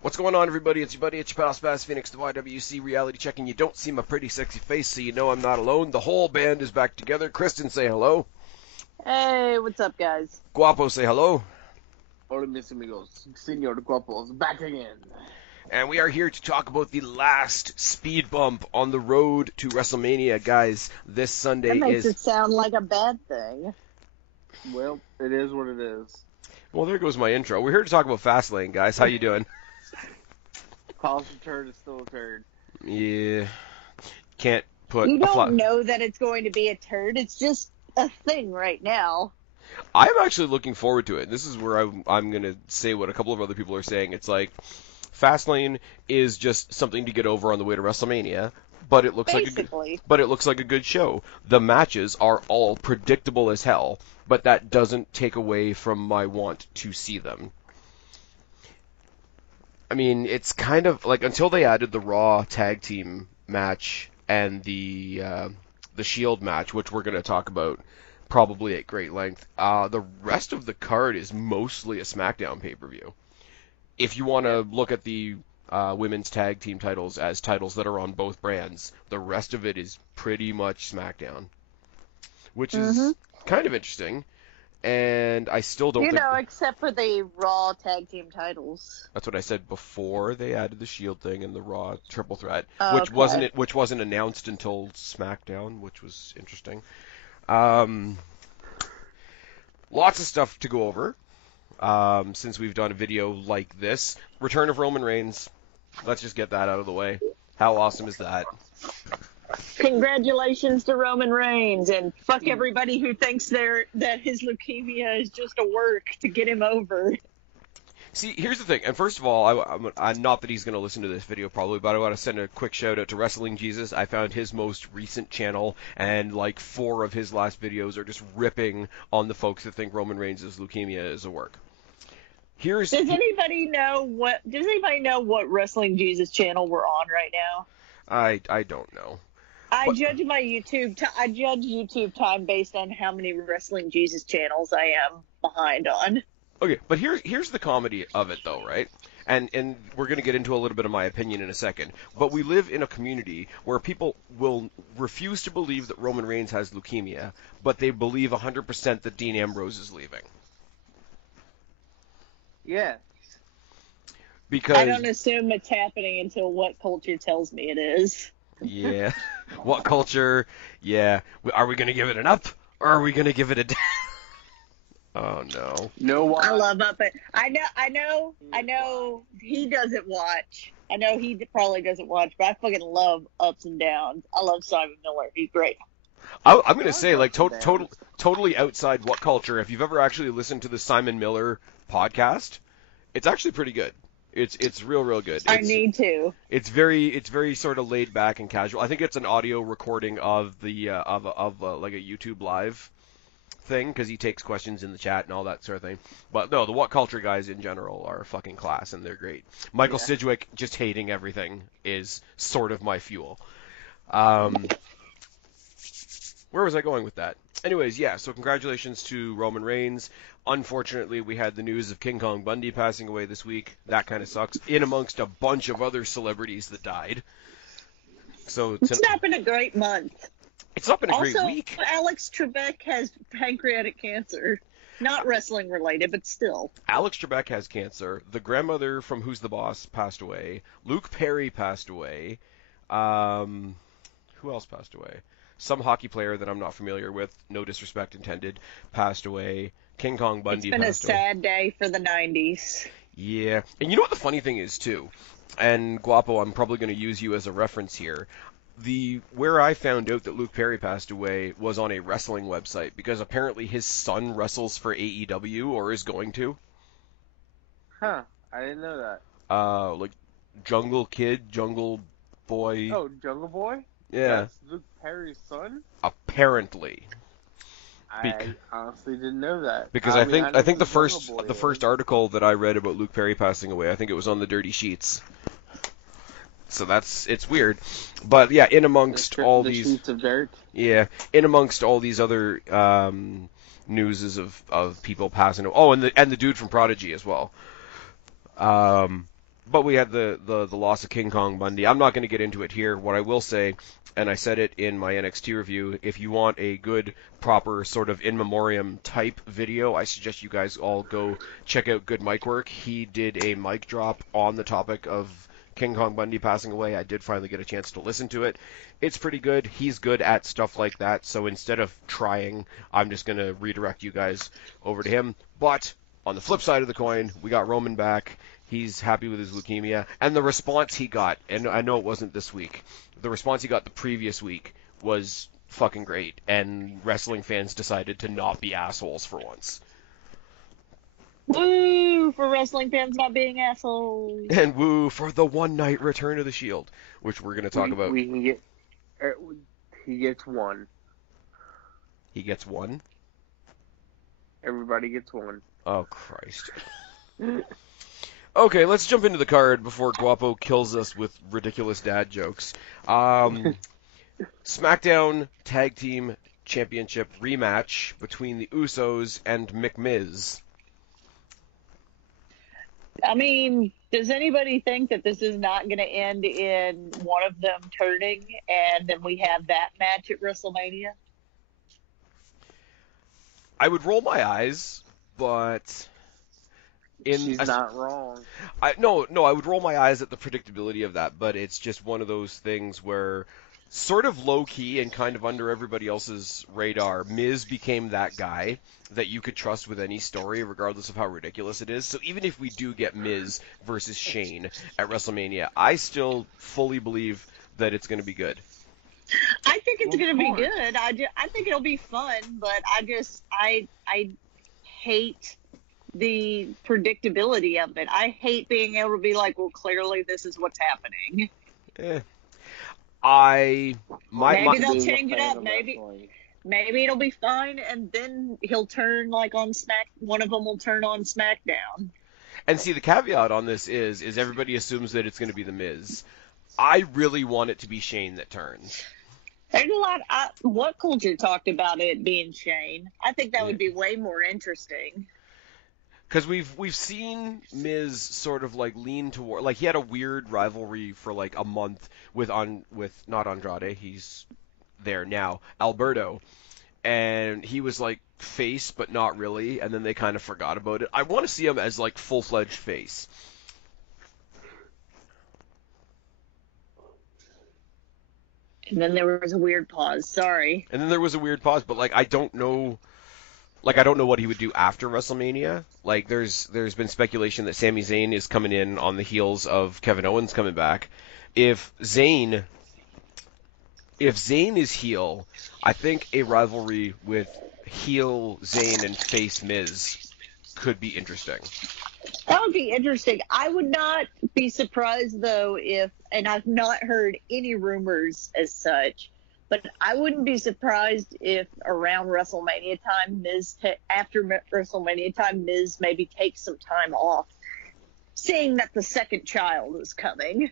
What's going on, everybody? It's your buddy, it's your pal Spaz Phoenix, the YWC reality checking. You don't see my pretty sexy face, so you know I'm not alone. The whole band is back together. Kristen, say hello. Hey, what's up, guys? Guapo, say hello. Hola, mis amigos. Senor Guapos, back again. And we are here to talk about the last speed bump on the road to WrestleMania, guys. This Sunday That makes is... it sound like a bad thing. Well, it is what it is. Well, there goes my intro. We're here to talk about Fastlane, guys. How you doing? Polished turd is still a turd. Yeah. Can't put You a fly... don't know that it's going to be a turd. It's just a thing right now. I'm actually looking forward to it. This is where I'm going to say what a couple of other people are saying. It's like, Fastlane is just something to get over on the way to WrestleMania, but it looks Basically. like a good show. The matches are all predictable as hell, but that doesn't take away from my want to see them. I mean, it's kind of like until they added the Raw tag team match and the Shield match, which we're going to talk about probably at great length. The rest of the card is mostly a SmackDown pay-per-view. If you want to look at the women's tag team titles as titles that are on both brands, the rest of it is pretty much SmackDown, which is kind of interesting. And I still don't think... except for the Raw tag team titles. That's what I said before they added the Shield thing and the Raw triple threat, Oh, which okay. wasn't announced until SmackDown, which was interesting. Lots of stuff to go over since we've done a video like this. Return of Roman Reigns. Let's just get that out of the way. How awesome is that? Congratulations to Roman Reigns, and fuck everybody who thinks that his leukemia is just a work to get him over. See, here's the thing, and first of all, I'm not that he's going to listen to this video probably, but I want to send a quick shout out to Wrestling Jesus. I found his most recent channel, and like 4 of his last videos are just ripping on the folks that think Roman Reigns' leukemia is a work. Does anybody know what Wrestling Jesus channel we're on right now? I don't know. I judge YouTube time based on how many Wrestling Jesus channels I am behind on. Okay, but here's the comedy of it, though, right? And we're going to get into a little bit of my opinion in a second. But we live in a community where people will refuse to believe that Roman Reigns has leukemia, but they believe 100% that Dean Ambrose is leaving. Yeah. Because I don't assume it's happening until what culture tells me it is. Yeah. What culture? Yeah. Are we going to give it an up, or are we going to give it a down? Oh, no. No one. I love up it. I know he doesn't watch. I know he probably doesn't watch, but I fucking love ups and downs. I love Simon Miller. He's great. I'm going to say, like, totally outside what culture, if you've ever actually listened to the Simon Miller podcast, it's actually pretty good. It's real good. I need to. It's very sort of laid back and casual. I think it's an audio recording of the like a YouTube live thing, because he takes questions in the chat and all that sort of thing. But no, the What Culture guys in general are fucking class, and they're great. Michael Sidgwick just hating everything is sort of my fuel. Where was I going with that? Anyways, yeah, so congratulations to Roman Reigns. Unfortunately, we had the news of King Kong Bundy passing away this week. That kind of sucks. In amongst a bunch of other celebrities that died. So It's not been a great month. It's not been a great week. Also, Alex Trebek has pancreatic cancer. Not wrestling related, but still. Alex Trebek has cancer. The grandmother from Who's the Boss passed away. Luke Perry passed away. Who else passed away? Some hockey player that I'm not familiar with, no disrespect intended, passed away. King Kong Bundy passed away. It's been a sad day for the 90s. Yeah. And you know what the funny thing is, too? And Guapo, I'm probably going to use you as a reference here. Where I found out that Luke Perry passed away was on a wrestling website, because apparently his son wrestles for AEW, or is going to. Huh. I didn't know that. Like Jungle Kid, Jungle Boy. Oh, Jungle Boy? Yeah. That's Luke Perry's son? Apparently. I honestly didn't know that. Because I think the first article that I read about Luke Perry passing away, I think it was on the Dirty Sheets. So it's weird. But yeah, in amongst all these sheets of dirt. Yeah, in amongst all these other newses of people passing away. Oh, and the dude from Prodigy as well. But we had the loss of King Kong Bundy. I'm not going to get into it here. What I will say, and I said it in my NXT review, if you want a good, proper, sort of in memoriam type video, I suggest you guys all go check out Good Mic Work. He did a mic drop on the topic of King Kong Bundy passing away. I did finally get a chance to listen to it. It's pretty good. He's good at stuff like that, so instead of trying, I'm just going to redirect you guys over to him. But on the flip side of the coin, we got Roman back. He's happy with his leukemia. And the response he got, and I know it wasn't this week, the response he got the previous week was fucking great. And wrestling fans decided to not be assholes for once. Woo for wrestling fans not being assholes. And woo for the one-night return of the Shield, which we're going to talk about. We can get. He gets one. He gets one? Everybody gets one. Oh, Christ. Okay, let's jump into the card before Guapo kills us with ridiculous dad jokes. SmackDown Tag Team Championship rematch between the Usos and McMiz. I mean, does anybody think that this is not going to end in one of them turning and then we have that match at WrestleMania? I would roll my eyes, but She's not wrong. No, I would roll my eyes at the predictability of that, but it's just one of those things where, sort of low-key and kind of under everybody else's radar, Miz became that guy that you could trust with any story, regardless of how ridiculous it is. So even if we do get Miz versus Shane at WrestleMania, I still fully believe that it's going to be good. I think it's going to be good. I think it'll be fun, but I hate the predictability of it. I hate being able to be like, well, clearly this is what's happening. Maybe they'll change it up. Maybe it'll be fine, and then he'll turn like on one of them will turn on SmackDown. And see, the caveat on this is everybody assumes that it's going to be The Miz. I really want it to be Shane that turns. There's a lot. What Culture talked about it being Shane. I think that would be way more interesting. Because we've seen Miz sort of like lean toward, like, he had a weird rivalry for like a month with not Andrade, he's there now, Alberto, and he was like face but not really, and then they kind of forgot about it. I want to see him as like full-fledged face. And then there was a weird pause. Sorry. And then there was a weird pause, but like I don't know what he would do after WrestleMania. Like there's been speculation that Sami Zayn is coming in on the heels of Kevin Owens coming back. If Zayn is heel, I think a rivalry with heel Zayn and face Miz could be interesting. That would be interesting. I would not be surprised, though, and I've not heard any rumors as such, but I wouldn't be surprised if around WrestleMania time, after WrestleMania time, Miz maybe takes some time off, seeing that the second child is coming.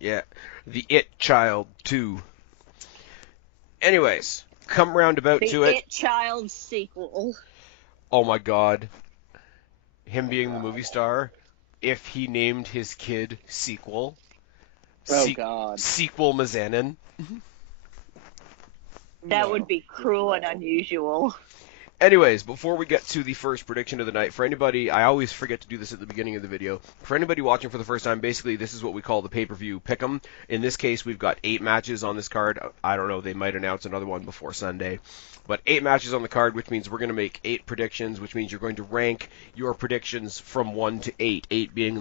Yeah, the It Child 2. Anyways, come roundabout to it. The It Child sequel. Oh my God. Him being the movie star, if he named his kid Sequel. God. Sequel Mizanin. That would be cruel and unusual. Anyways, before we get to the first prediction of the night, for anybody, I always forget to do this at the beginning of the video. For anybody watching for the first time, basically this is what we call the pay-per-view pick'em. In this case, we've got 8 matches on this card. I don't know, they might announce another one before Sunday. But 8 matches on the card, which means we're going to make 8 predictions, which means you're going to rank your predictions from 1 to 8. 8 being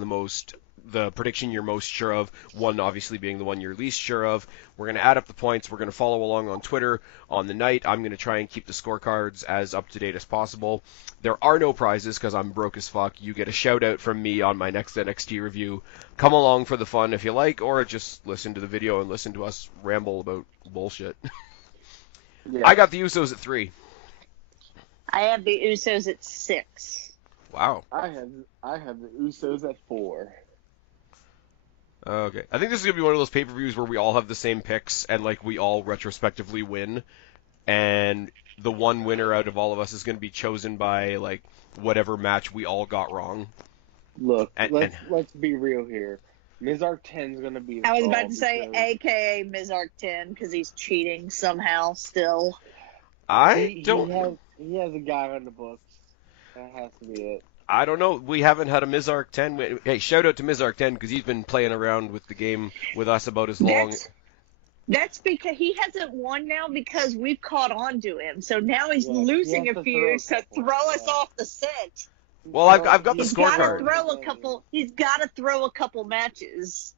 the prediction you're most sure of, 1 obviously being the one you're least sure of. We're going to add up the points. We're going to follow along on Twitter on the night. I'm going to try and keep the scorecards as up to date as possible. There are no prizes because I'm broke as fuck. You get a shout out from me on my next NXT review. Come along for the fun if you like, or just listen to the video and listen to us ramble about bullshit. Yeah. I got the Usos at 3. I have the Usos at 6. Wow. I have the Usos at 4. Okay. I think this is going to be one of those pay-per-views where we all have the same picks and, like, we all retrospectively win. And the one winner out of all of us is going to be chosen by, like, whatever match we all got wrong. Look, And let's be real here. Mizark 10's gonna be. I was about to because say, AKA Mizark 10, because he's cheating somehow still. I don't. He has a guy on the books. That has to be it. I don't know. We haven't had a Mizark 10. Hey, shout out to Mizark 10 because he's been playing around with the game with us about as long. That's because he hasn't won now because we've caught on to him. So now he's losing he a has to few throw a to couple, throw us off the scent. Well, I've got the He's got to scorecard. throw a couple. He's got to throw a couple matches.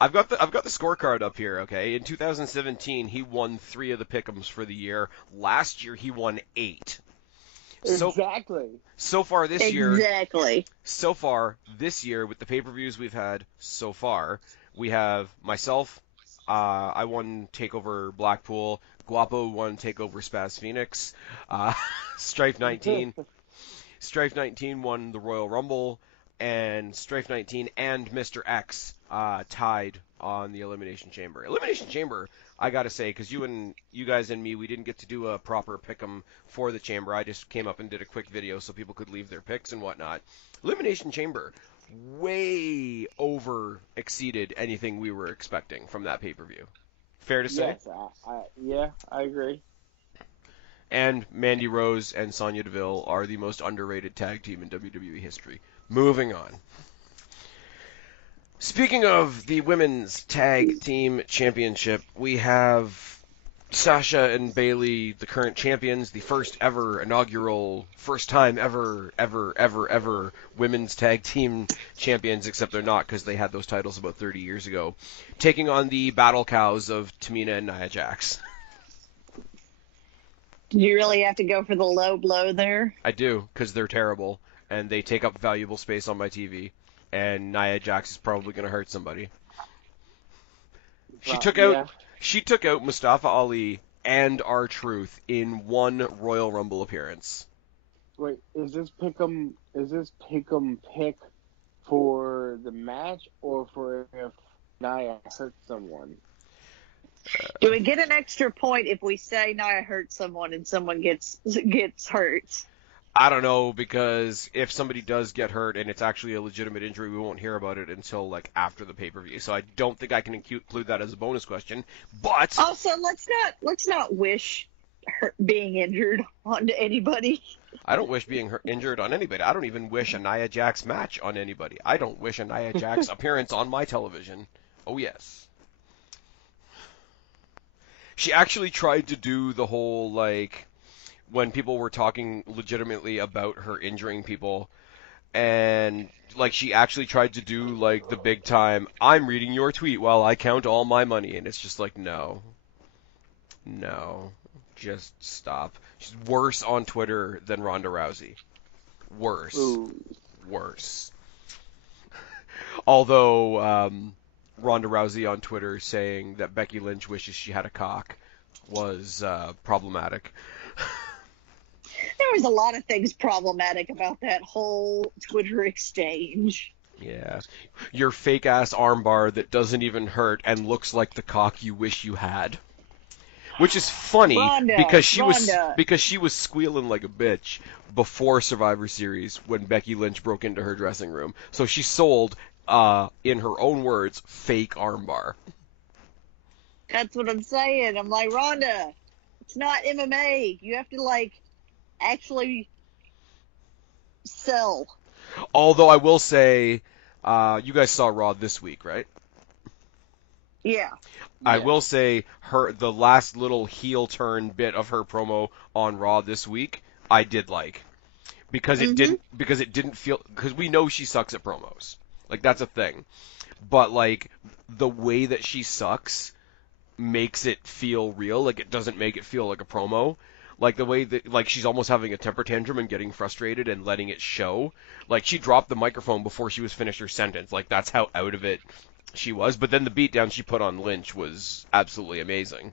I've got the scorecard up here. Okay, in 2017 he won 3 of the pick'ems for the year. Last year he won 8. Exactly. So far this year. Exactly. So far this year with the pay-per-views we've had so far, we have myself. I won Takeover Blackpool. Guapo won Takeover Spaz Phoenix. Strife 19. Strife 19 won the Royal Rumble, and Strife 19 and Mr. X tied on the Elimination Chamber. Elimination Chamber, I gotta say, because you guys and me, we didn't get to do a proper pick'em for the Chamber. I just came up and did a quick video so people could leave their picks and whatnot. Elimination Chamber way over exceeded anything we were expecting from that pay-per-view. Fair to say? Yes, I agree. And Mandy Rose and Sonya Deville are the most underrated tag team in WWE history. Moving on. Speaking of the Women's Tag Team Championship, we have Sasha and Bayley, the current champions, the first time ever Women's Tag Team Champions, except they're not because they had those titles about 30 years ago, taking on the Battle Cows of Tamina and Nia Jax. Do you really have to go for the low blow there? I do, because they're terrible, and they take up valuable space on my TV, and Nia Jax is probably going to hurt somebody. She took out Mustafa Ali and R-Truth in one Royal Rumble appearance. Wait, is this pick'em pick for the match or for if Nia hurt someone? Do we get an extra point if we say Nia hurt someone and someone gets hurt? I don't know, because if somebody does get hurt and it's actually a legitimate injury, we won't hear about it until like after the pay-per-view. So I don't think I can include that as a bonus question. But also, let's not wish being injured onto anybody. I don't wish being injured on anybody. I don't even wish a Nia Jax match on anybody. I don't wish a Nia Jax appearance on my television. Oh yes. She actually tried to do the whole, like, when people were talking legitimately about her injuring people, and, like, she actually tried to do, like, the big time, I'm reading your tweet while I count all my money, and it's just like, no, just stop. She's worse on Twitter than Ronda Rousey. Worse. Although, Ronda Rousey on Twitter saying that Becky Lynch wishes she had a cock was problematic. There was a lot of things problematic about that whole Twitter exchange. Yeah. Your fake-ass armbar that doesn't even hurt and looks like the cock you wish you had. Which is funny because she was squealing like a bitch before Survivor Series when Becky Lynch broke into her dressing room. So she sold, in her own words, fake armbar. That's what I'm saying. I'm like, Rhonda, it's not MMA. You have to, like, actually sell. Although I will say, you guys saw Raw this week, right? Yeah. I will say the last little heel turn bit of her promo on Raw this week, I did like. Because it didn't feel, because we know she sucks at promos. Like, that's a thing. But, like, the way that she sucks makes it feel real. Like, it doesn't make it feel like a promo. Like, the way that, like, she's almost having a temper tantrum and getting frustrated and letting it show. Like, she dropped the microphone before she was finished her sentence. Like, that's how out of it she was. But then the beatdown she put on Lynch was absolutely amazing.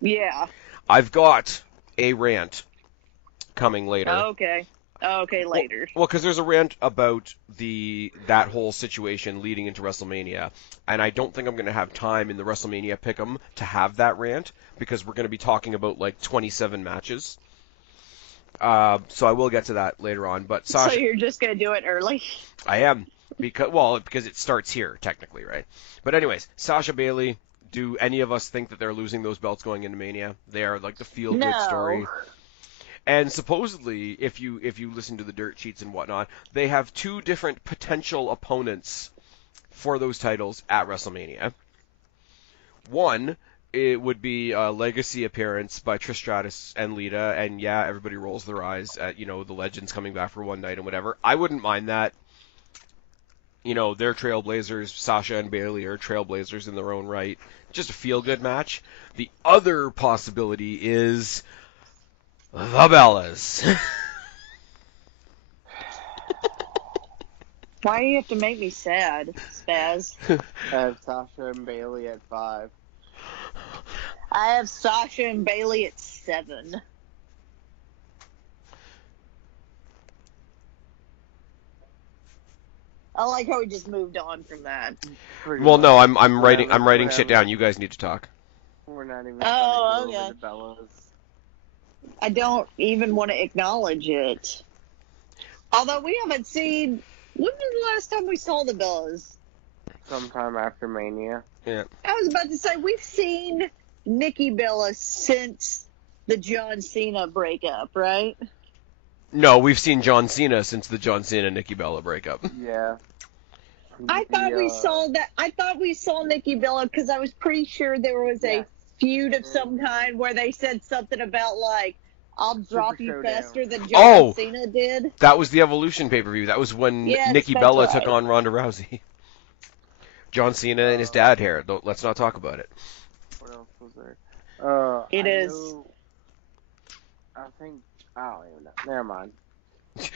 Yeah. I've got a rant coming later. Okay, later. Well, because there's a rant about that whole situation leading into WrestleMania, and I don't think I'm going to have time in the WrestleMania pick'em to have that rant, because we're going to be talking about, like, 27 matches. So I will get to that later on. But So Sasha, you're just gonna do it early? I am because it starts here technically, right? But anyways, Sasha Bailey. Do any of us think that they're losing those belts going into Mania? They are like the feel-good story. No. And supposedly, if you listen to the dirt sheets and whatnot, they have 2 different potential opponents for those titles at WrestleMania. One, it would be a legacy appearance by Trish Stratus and Lita, and yeah, everybody rolls their eyes at, the legends coming back for one night and whatever. I wouldn't mind that. They're trailblazers. Sasha and Bailey are trailblazers in their own right. Just a feel-good match. The other possibility is the Bellas. Why do you have to make me sad, Spaz? I have Sasha and Bailey at 5. I have Sasha and Bailey at 7. I like how we just moved on from that. Well, no, I'm writing Whatever. shit down. You guys need to talk. We're not even Oh, going to go okay. over the Bellas. I don't even want to acknowledge it. Although we haven't seen... When was the last time we saw the Bellas? Sometime after Mania. Yeah. I was about to say, we've seen Nikki Bella since the John Cena breakup, right? No, we've seen John Cena since the John Cena-Nikki Bella breakup. Yeah. I thought we saw that. I thought we saw Nikki Bella because I was pretty sure there was Yeah. a feud of some kind where they said something about like, "I'll drop you Showdown. faster than John Oh! Cena did." That was the Evolution pay-per-view. That was when Yes, Nikki that's Bella right. took on Ronda Rousey. John Cena and his dad hair. Let's not talk about it. What else was there? It I is. know- I think... I don't even know. Never mind.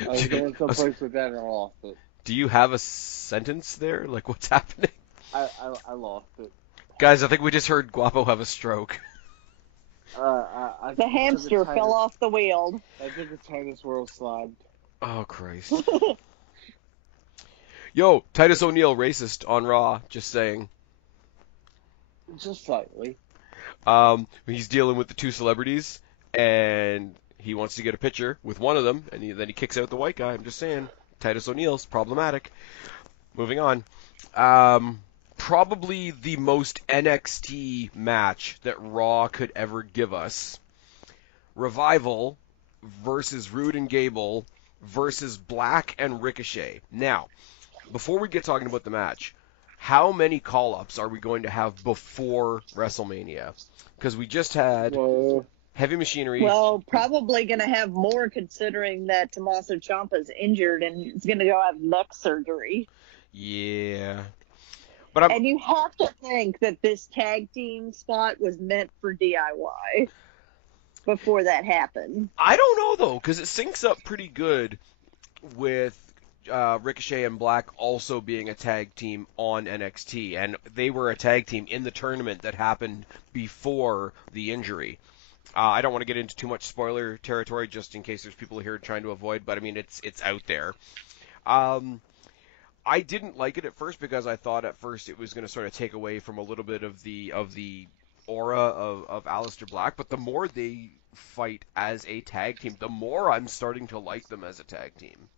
I was going someplace with that and I lost it. Do you have a sentence there? Like, what's happening? I lost it. Guys, I think we just heard Guapo have a stroke. I The hamster fell off the wheel. I did the Titus World Slide. Oh, Christ. Yo, Titus O'Neil racist on Raw, just saying. Just slightly. He's dealing with the 2 celebrities, and he wants to get a picture with one of them, and then he kicks out the white guy. I'm just saying, Titus O'Neil's problematic. Moving on. Probably the most NXT match that Raw could ever give us. Revival versus Rude and Gable versus Black and Ricochet. Now, before we get talking about the match, how many call-ups are we going to have before WrestleMania? Because we just had Whoa. Heavy Machinery. Well, probably going to have more considering that Tommaso Ciampa's injured and is going to go have neck surgery. Yeah. But And you have to think that this tag team spot was meant for DIY before that happened. I don't know, though, because it syncs up pretty good with Ricochet and Black also being a tag team on NXT. And they were a tag team in the tournament that happened before the injury. I don't want to get into too much spoiler territory just in case there's people here trying to avoid, but I mean, it's out there. I didn't like it at first because I thought at first it was going to sort of take away from a little bit of the aura of Aleister Black, but the more they fight as a tag team, the more I'm starting to like them as a tag team.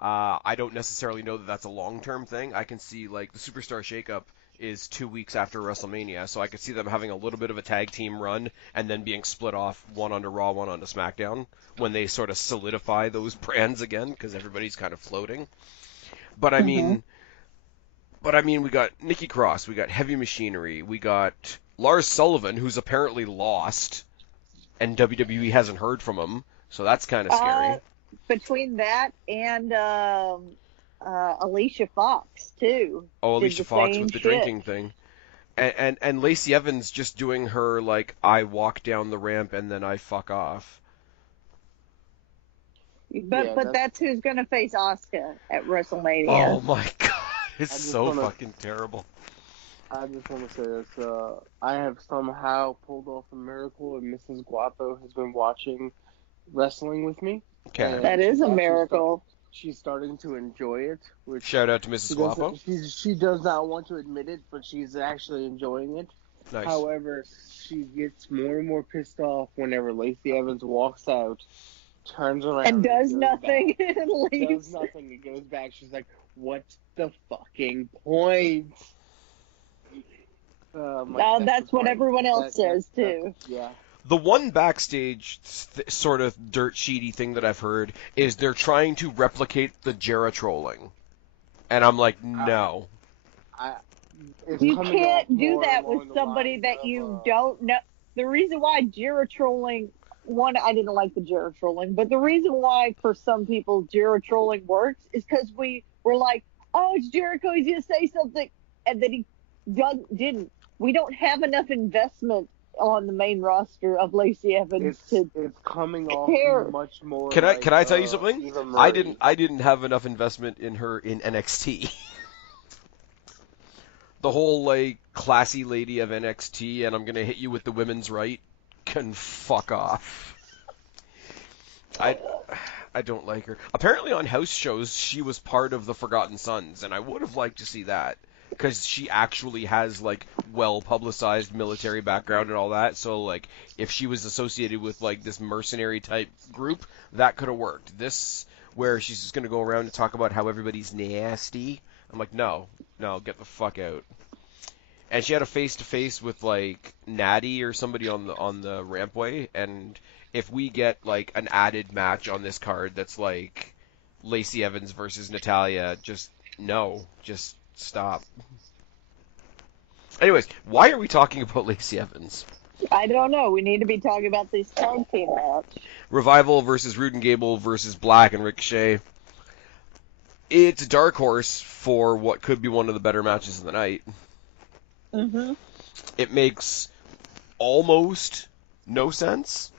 I don't necessarily know that that's a long-term thing. I can see, like, the Superstar Shakeup is 2 weeks after WrestleMania, so I could see them having a little bit of a tag team run and then being split off, one onto Raw, one onto SmackDown, when they sort of solidify those brands again, because everybody's kind of floating. But I mean, we got Nikki Cross, we got Heavy Machinery, we got Lars Sullivan, who's apparently lost, and WWE hasn't heard from him, so that's kind of scary. Between that and Alicia Fox, too. Oh, did Alicia the Fox same with the shit. drinking thing. And Lacey Evans just doing her, like, I walk down the ramp and then I fuck off. But that's who's going to face Asuka at WrestleMania. Oh my god, it's just so wanna- fucking terrible. I just want to say this. I have somehow pulled off a miracle, and Mrs. Guapo has been watching wrestling with me. Okay. That is a miracle. She's starting to enjoy it. Which Shout out to Mrs. she Guapo. she does not want to admit it, but she's actually enjoying it. Nice. However, she gets more and more pissed off whenever Lacey Evans walks out, turns around And does goes nothing back. and leaves. Does nothing and goes back. She's like, "What's the fucking point?" Well, that's what everyone else says too. Yeah. The one backstage sort of dirt sheety thing that I've heard is they're trying to replicate the Jarrah trolling. And I'm like, no. You can't do that with somebody that you don't know. The reason why Jarrah trolling, one, I didn't like the Jarrah trolling, but the reason why for some people Jarrah trolling works is because we were like, oh, it's Jericho, he's going to say something, and then he didn't. We don't have enough investment on the main roster of Lacey Evans it's coming off much more. Can I tell you something? Eva Marie. I didn't have enough investment in her in NXT. The whole like classy lady of NXT, and I'm gonna hit you with the women's right, can fuck off. I don't like her. Apparently on house shows she was part of the Forgotten Sons, and I would have liked to see that. Because she actually has, like, well-publicized military background and all that, so, like, if she was associated with, like, this mercenary-type group, that could have worked. This, where she's just going to go around and talk about how everybody's nasty, I'm like, no, get the fuck out. And she had a face-to-face with, like, Natty or somebody on the rampway, and if we get, like, an added match on this card that's, like, Lacey Evans versus Natalya, just stop. Anyways, why are we talking about Lacey Evans? I don't know. We need to be talking about these tag team match. Revival versus Rude and Gable versus Black and Ricochet. It's a dark horse for what could be one of the better matches of the night. Mm-hmm. It makes almost no sense.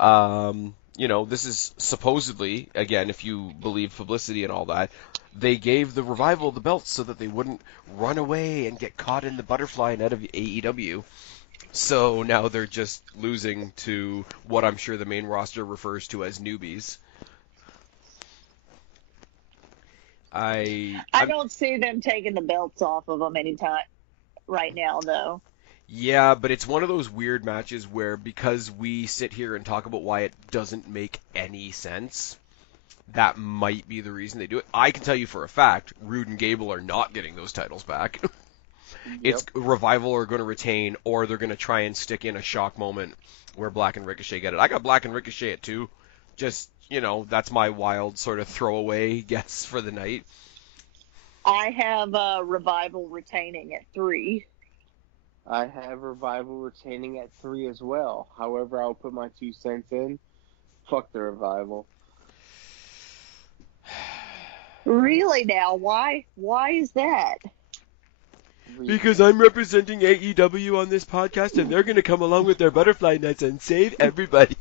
This is supposedly, again, if you believe publicity and all that, they gave the Revival the belts so that they wouldn't run away and get caught in the butterfly net of AEW. So now they're just losing to what I'm sure the main roster refers to as newbies. I don't see them taking the belts off of them anytime right now, though. Yeah, but it's one of those weird matches where because we sit here and talk about why it doesn't make any sense, that might be the reason they do it. I can tell you for a fact, Rude and Gable are not getting those titles back. It's Revival are going to retain, or they're going to try and stick in a shock moment where Black and Ricochet get it. I got Black and Ricochet at 2. Just, that's my wild sort of throwaway guess for the night. I have Revival retaining at 3. I have Revival retaining at 3 as well. However, I'll put my 2 cents in. Fuck the Revival. Really now? Why? Why is that? Because I'm representing AEW on this podcast, and they're going to come along with their butterfly nets and save everybody.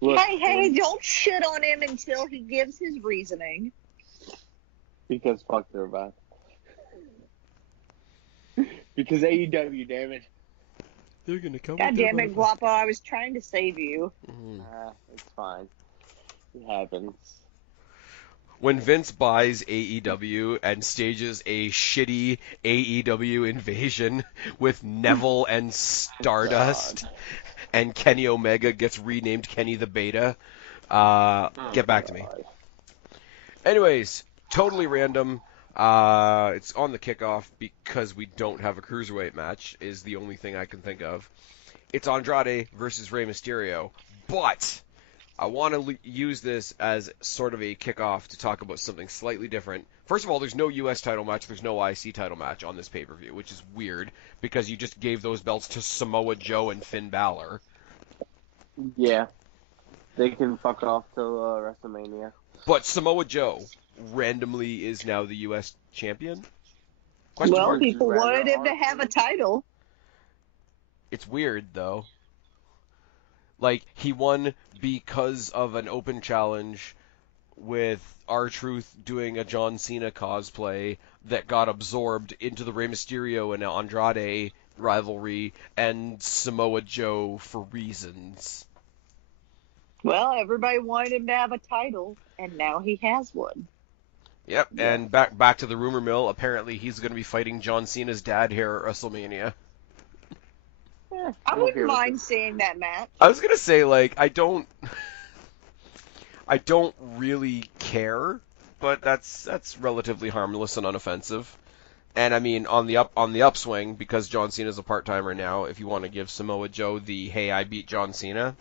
Look, hey, don't shit on him until he gives his reasoning. Because fuck the Revival. Because AEW, damn it. They're going to come God damn it, Guapo, I was trying to save you. It's fine. It happens. When Vince buys AEW and stages a shitty AEW invasion with Neville and Stardust, and Kenny Omega gets renamed Kenny the Beta, get back to me. Anyways, totally random. It's on the kickoff because we don't have a cruiserweight match, is the only thing I can think of. It's Andrade versus Rey Mysterio, but I want to use this as sort of a kickoff to talk about something slightly different. First of all, there's no U.S. title match, there's no IC title match on this pay-per-view, which is weird, because you just gave those belts to Samoa Joe and Finn Balor. Yeah. They can fuck off till WrestleMania. But Samoa Joe randomly is now the U.S. champion? People wanted him to have a title. It's weird, though. Like, he won because of an open challenge with R-Truth doing a John Cena cosplay that got absorbed into the Rey Mysterio and Andrade rivalry and Samoa Joe for reasons. Well, everybody wanted him to have a title, and now he has one. Yep, Yeah. and back to the rumor mill. Apparently, he's going to be fighting John Cena's dad here at WrestleMania. Yeah, I I'm wouldn't okay with mind it. seeing that match. I was gonna say like I don't really care, but that's relatively harmless and unoffensive. And I mean on the upswing because John Cena's a part timer now. If you want to give Samoa Joe the hey I beat John Cena,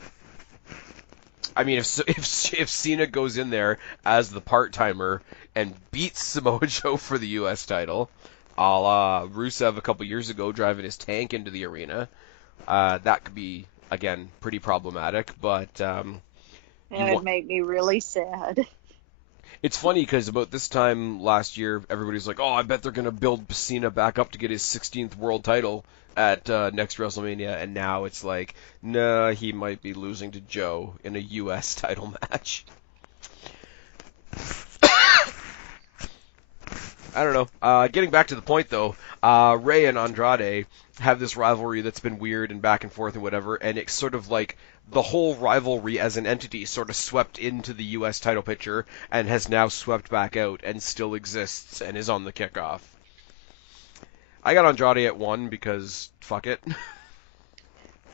I mean if Cena goes in there as the part timer and beats Samoa Joe for the U.S. title, a la Rusev a couple years ago driving his tank into the arena, that could be again pretty problematic. But That you would want. make me really sad. It's funny because about this time last year, everybody's like, "Oh, I bet they're gonna build Cena back up to get his 16th world title at next WrestleMania," and now it's like, "Nah, he might be losing to Joe in a U.S. title match." I don't know. Getting back to the point though, Rey and Andrade have this rivalry that's been weird and back and forth and whatever, and it's sort of like the whole rivalry as an entity sort of swept into the U.S. title picture and has now swept back out and still exists and is on the kickoff. I got Andrade at 1 because fuck it.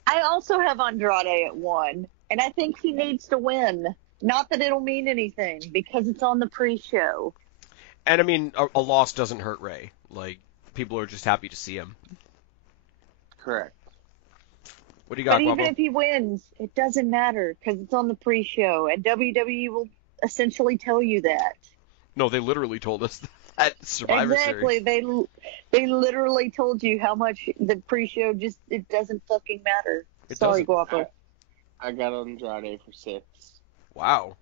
I also have Andrade at 1, and I think he needs to win. Not that it'll mean anything, because it's on the pre-show. And I mean, a loss doesn't hurt Rey. Like, people are just happy to see him. Correct. What do you got, But even Guapo? if he wins, it doesn't matter, because it's on the pre-show, and WWE will essentially tell you that. No, they literally told us that Survivor Exactly. Series. They literally told you how much the pre-show just, it doesn't fucking matter. It Sorry, doesn't. Guapo. I got Andrade for 6. Wow.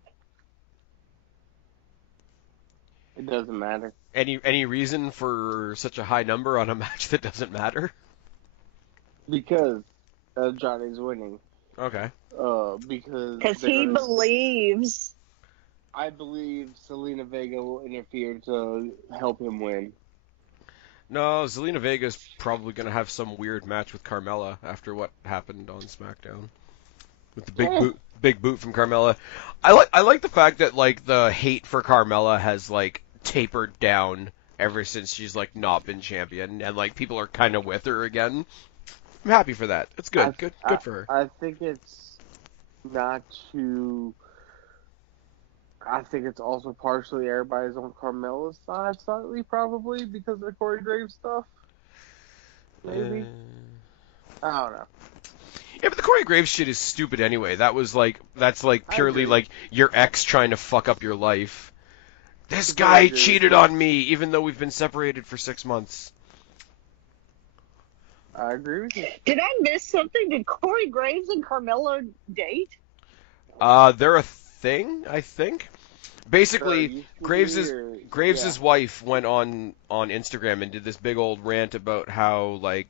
It doesn't matter. Any reason for such a high number on a match that doesn't matter? Because Andrade's winning. Okay. Because Because he believes. I believe Selena Vega will interfere to help him win. No, Zelina Vega's probably going to have some weird match with Carmella after what happened on SmackDown. With the big boot from Carmella. I like the fact that like the hate for Carmella has like tapered down ever since she's like not been champion and like people are kind of with her again. I'm happy for that. It's good. Good for her. I think it's not too. I think it's also partially everybody's on Carmella's side slightly, probably because of the Corey Graves stuff. Maybe. I don't know. Yeah, but the Corey Graves shit is stupid anyway. That's like purely like your ex trying to fuck up your life. This guy cheated on me, even though we've been separated for 6 months. I agree with you. Did I miss something? Did Corey Graves and Carmella date? They're a thing, I think. Basically, Graves's wife went on Instagram and did this big old rant about how like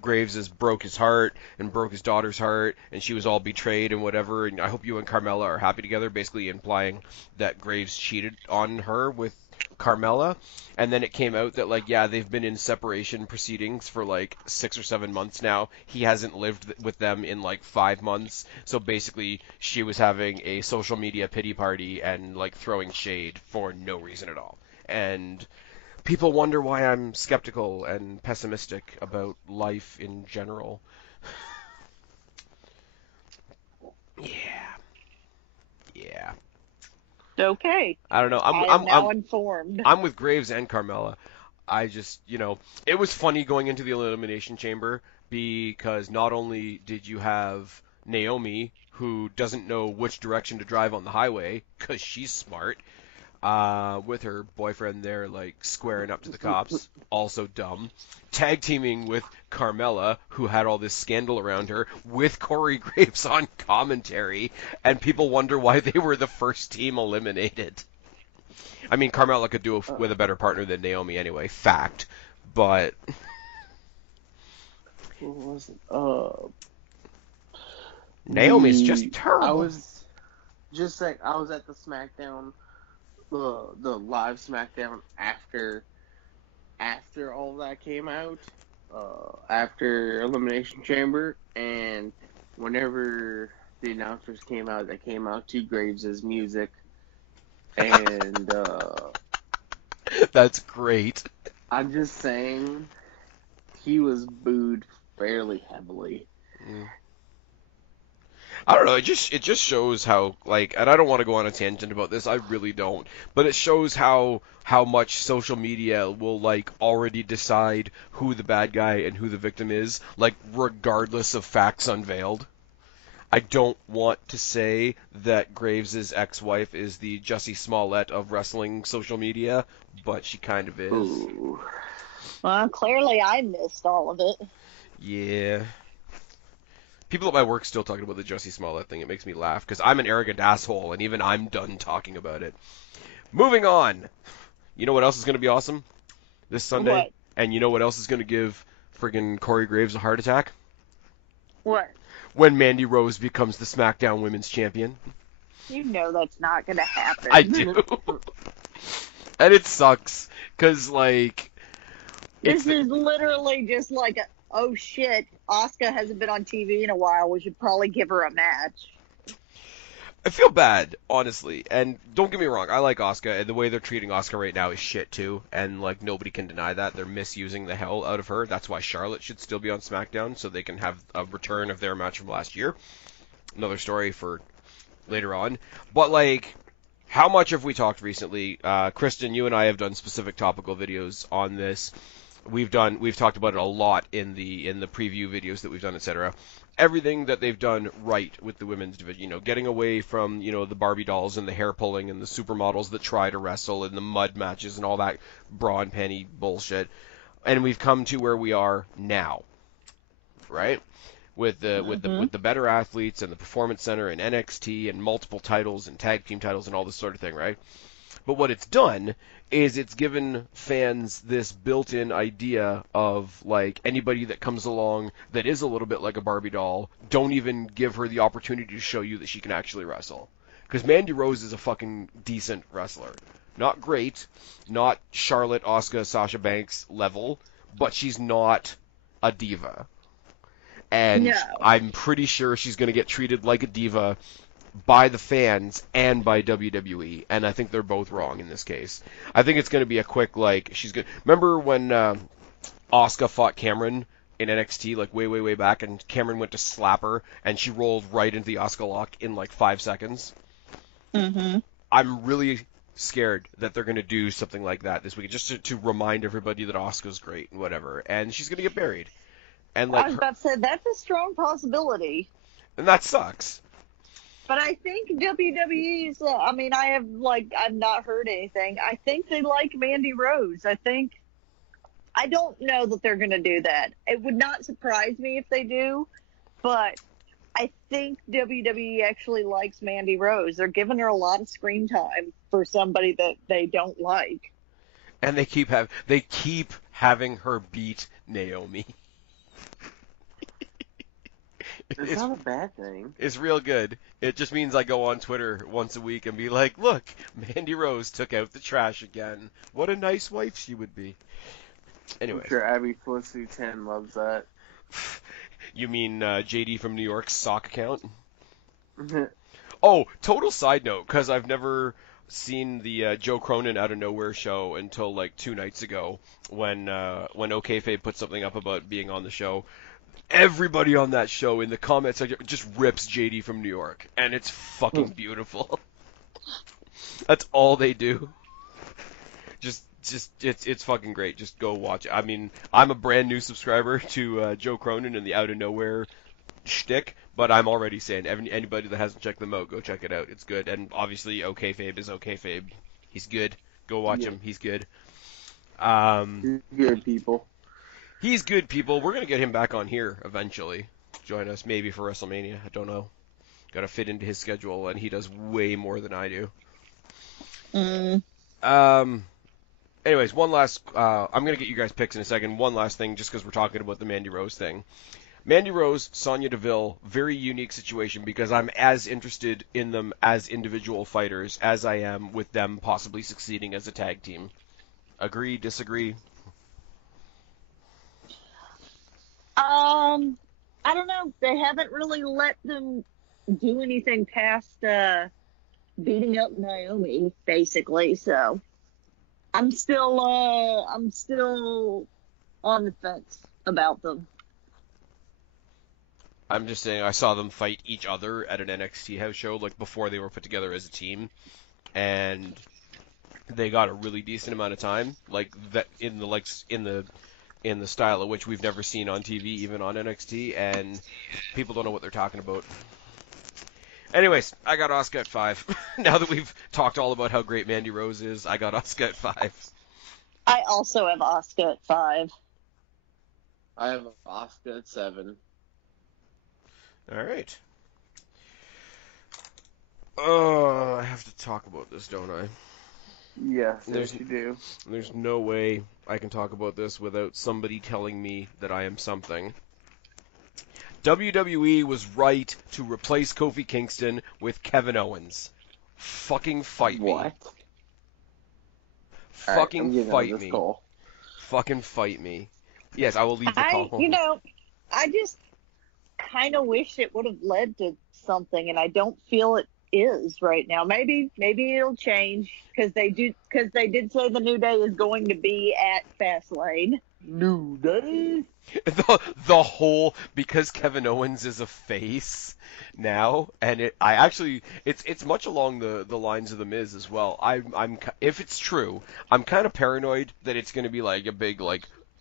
Graves broke his heart and broke his daughter's heart, and she was all betrayed and whatever. And I hope you and Carmella are happy together, basically implying that Graves cheated on her with Carmella. And then it came out that like yeah, they've been in separation proceedings for like 6 or 7 months now. He hasn't lived with them in like 5 months. So basically, she was having a social media pity party and like throwing shade for no reason at all. And people wonder why I'm skeptical and pessimistic about life in general. Yeah. Okay. I don't know. I'm now informed. I'm with Graves and Carmella. I just, it was funny going into the Elimination Chamber because not only did you have Naomi, who doesn't know which direction to drive on the highway because she's smart, with her boyfriend there, like, squaring up to the cops, also dumb, tag teaming with Carmella, who had all this scandal around her, with Corey Graves on commentary, and people wonder why they were the first team eliminated. I mean, Carmella could do it with a better partner than Naomi anyway, fact, but... What was it? Naomi's just terrible. I was at the SmackDown, the live SmackDown after all that came out, after Elimination Chamber, and whenever the announcers came out, they came out to Graves' music, and That's great. I'm just saying, he was booed fairly heavily. I don't know. It just shows how, like, and I don't want to go on a tangent about this. I really don't. But it shows how much social media will, like, already decide who the bad guy and who the victim is, like, regardless of facts unveiled. I don't want to say that Graves' ex-wife is the Jussie Smollett of wrestling social media, but she kind of is. Ooh. Well, clearly I missed all of it. Yeah. People at my work still talking about the Jussie Smollett thing. It makes me laugh because I'm an arrogant asshole, and even I'm done talking about it. Moving on. You know what else is going to be awesome this Sunday? What? And you know what else is going to give friggin' Corey Graves a heart attack? What? When Mandy Rose becomes the SmackDown Women's Champion. You know that's not going to happen. I do. And it sucks because, like... This is literally just like, oh shit, Asuka hasn't been on TV in a while. We should probably give her a match. I feel bad, honestly, and don't get me wrong, I like Asuka, and the way they're treating Asuka right now is shit too, and like nobody can deny that. They're misusing the hell out of her. That's why Charlotte should still be on SmackDown, so they can have a return of their match from last year. Another story for later on. But like, how much have we talked recently? Kristen, you and I have done specific topical videos on this. We've talked about it a lot in the preview videos that we've done, etc. Everything that they've done right with the women's division, you know, getting away from, you know, the Barbie dolls and the hair pulling and the supermodels that try to wrestle and the mud matches and all that bra and panty bullshit. And we've come to where we are now. Right? With the better athletes and the Performance Center and NXT and multiple titles and tag team titles and all this sort of thing, right? But what it's done is it's given fans this built-in idea of, like, anybody that comes along that is a little bit like a Barbie doll, don't even give her the opportunity to show you that she can actually wrestle. Because Mandy Rose is a fucking decent wrestler. Not great, not Charlotte, Asuka, Sasha Banks level, but she's not a diva. And No. I'm pretty sure she's going to get treated like a diva by the fans and by WWE, and I think they're both wrong in this case. I think it's going to be a quick, like, she's good. Remember when Asuka fought Cameron in NXT, like, way back, and Cameron went to slap her, and she rolled right into the Asuka lock in, like, 5 seconds? Mm-hmm. I'm really scared that they're going to do something like that this week, just to remind everybody that Asuka's great and whatever, and she's going to get buried. And, like, I was about to say, that's a strong possibility. and that sucks. But I think WWE's, I've not heard anything. I think they like Mandy Rose. I don't know that they're going to do that. It would not surprise me if they do, but I think WWE actually likes Mandy Rose. They're giving her a lot of screen time for somebody that they don't like. And they keep having her beat Naomi. It's not a bad thing. It's real good. It just means I go on Twitter once a week and be like, look, Mandy Rose took out the trash again. What a nice wife she would be. Anyway. I'm sure Abby Felicity 10 loves that. You mean JD from New York's sock account? Oh, total side note, because I've never seen the Joe Cronin Out of Nowhere show until like 2 nights ago when OKFabe put something up about being on the show. Everybody on that show in the comments just rips JD from New York, and it's fucking beautiful. That's all they do. Just it's fucking great. Just go watch it. I mean, I'm a brand new subscriber to Joe Cronin and the Out of Nowhere shtick, but I'm already saying anybody that hasn't checked them out, go check it out. It's good, and obviously OKFabe is OKFabe. He's good. Go watch him. He's good. Good people. He's good, people. We're going to get him back on here eventually. Join us maybe for WrestleMania. I don't know. Got to fit into his schedule, and he does way more than I do. Anyways, one last... I'm going to get you guys picks in a second. One last thing, just because we're talking about the Mandy Rose thing. Mandy Rose, Sonya Deville, very unique situation because I'm as interested in them as individual fighters as I am with them possibly succeeding as a tag team. Agree, disagree? I don't know. They haven't really let them do anything past beating up Naomi, basically. So I'm still on the fence about them. I'm just saying I saw them fight each other at an NXT house show, like before they were put together as a team, and they got a really decent amount of time, like that in the style of which we've never seen on TV, even on NXT, and people don't know what they're talking about. Anyways, I got Asuka at 5. Now that we've talked all about how great Mandy Rose is, I got Asuka at 5. I also have Asuka at 5. I have Asuka at 7. All right. Oh, I have to talk about this, don't I? Yes, you do. There's no way I can talk about this without somebody telling me that I am something. WWE was right to replace Kofi Kingston with Kevin Owens. Fucking fight me. What? Fucking fight me. Fucking fight me. Yes, I will leave the call. I just kind of wish it would have led to something, and I don't feel it is right now. Maybe it'll change because they did say the New Day is going to be at Fastlane. New Day. The whole, because Kevin Owens is a face now, and it's much along the lines of the Miz as well. I'm if it's true, I'm kind of paranoid that it's going to be like a big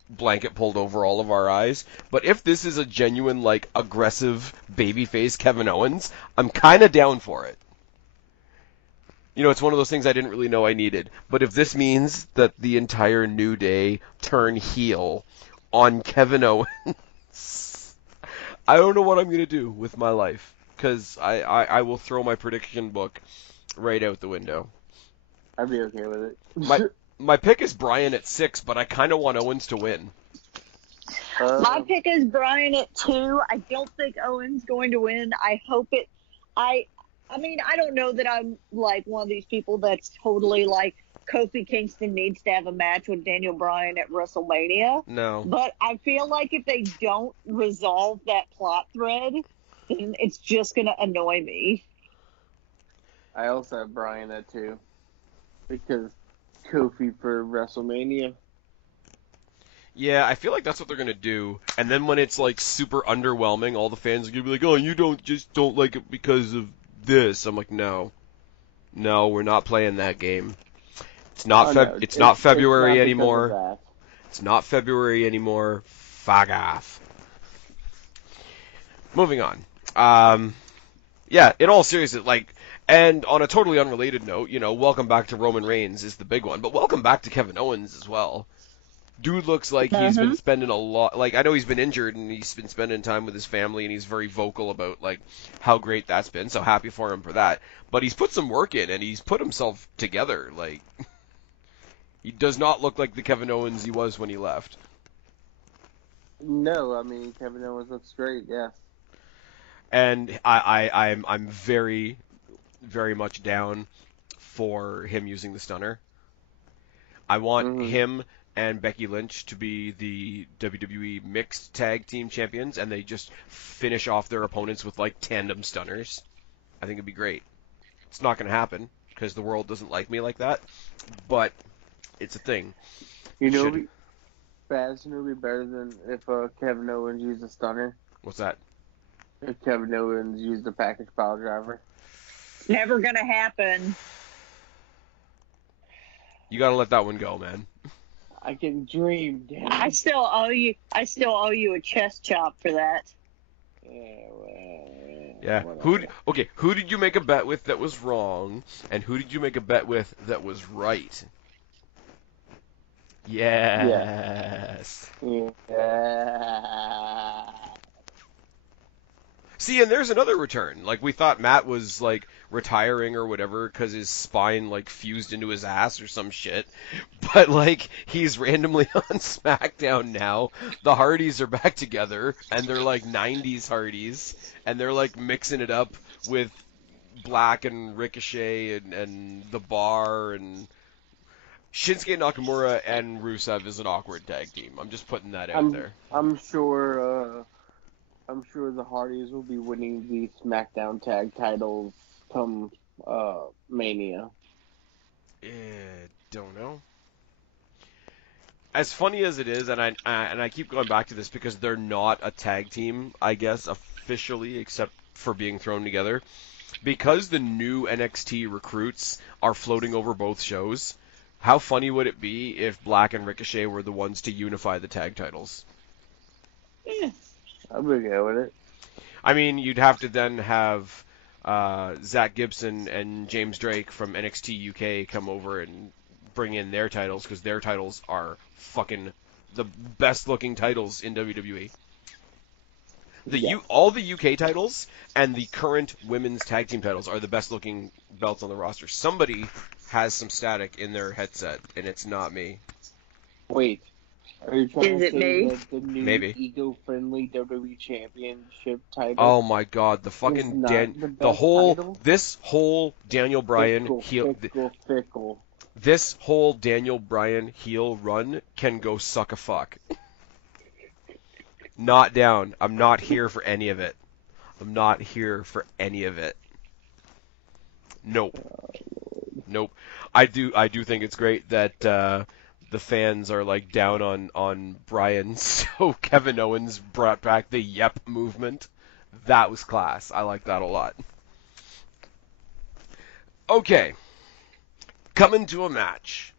blanket pulled over all of our eyes. But if this is a genuine aggressive babyface Kevin Owens, I'm kind of down for it. It's one of those things I didn't really know I needed. But if this means that the entire New Day turn heel on Kevin Owens, I don't know what I'm going to do with my life. Because I will throw my prediction book right out the window. I'd be okay with it. My pick is Bryan at 6, but I kind of want Owens to win. My pick is Bryan at 2. I don't think Owens going to win. I hope it. I mean, I don't know that I'm one of these people that's totally Kofi Kingston needs to have a match with Daniel Bryan at WrestleMania. No. But I feel like if they don't resolve that plot thread, then it's just going to annoy me. I also have Bryan at 2 because Kofi for WrestleMania. Yeah, I feel like that's what they're going to do. And then when it's super underwhelming, all the fans are going to be like, oh, you don't like it because of this. I'm like, no, we're not playing that game. It's not not February anymore. It's not February anymore. Fuck off. Moving on. Yeah, in all seriousness, and on a totally unrelated note, welcome back to Roman Reigns is the big one, but welcome back to Kevin Owens as well. Dude looks like he's been spending a lot, I know he's been injured and he's been spending time with his family and he's very vocal about, how great that's been, so happy for him for that. But he's put some work in and he's put himself together, he does not look like the Kevin Owens he was when he left. No, I mean, Kevin Owens looks great, yes. And I'm very, very much down for him using the stunner. I want him and Becky Lynch to be the WWE Mixed Tag Team Champions, and they just finish off their opponents with tandem stunners. I think it'd be great. It's not going to happen because the world doesn't like me like that, but it's a thing. You know, it'd be better than if Kevin Owens used a stunner. What's that? If Kevin Owens used a package pile driver. Never gonna happen. You gotta let that one go, man. I can dream, damn. I still owe you a chest chop for that. Yeah. Who did you make a bet with that was wrong, and who did you make a bet with that was right? Yes. Yeah. See, and there's another return. We thought Matt was retiring or whatever because his spine fused into his ass or some shit. But he's randomly on SmackDown now. The Hardys are back together and they're 90s Hardys and they're mixing it up with Black and Ricochet and The Bar and Shinsuke Nakamura and Rusev is an awkward tag team. I'm just putting that out there. I'm sure the Hardys will be winning the SmackDown tag titles come Mania. Don't know. as funny as it is, and I keep going back to this because they're not a tag team, I guess, officially, except for being thrown together. Because the new NXT recruits are floating over both shows, how funny would it be if Black and Ricochet were the ones to unify the tag titles? Yeah. I'd be okay with it. I mean, you'd have to then have Zach Gibson and James Drake from NXT UK come over and bring in their titles, because their titles are fucking the best looking titles in WWE. All the UK titles and the current women's tag team titles are the best looking belts on the roster. Somebody has some static in their headset, and it's not me. Wait, are you trying Is to it say me? that the new Maybe. eco-friendly WWE Championship title? Oh my god, the fucking It's not the best title? this whole Daniel Bryan fickle. this whole Daniel Bryan heel run can go suck a fuck. Not down. I'm not here for any of it. I'm not here for any of it. Nope. Nope. I do think it's great that the fans are like down on Bryan, so Kevin Owens brought back the yep movement. That was class. I like that a lot. Okay. Coming to a match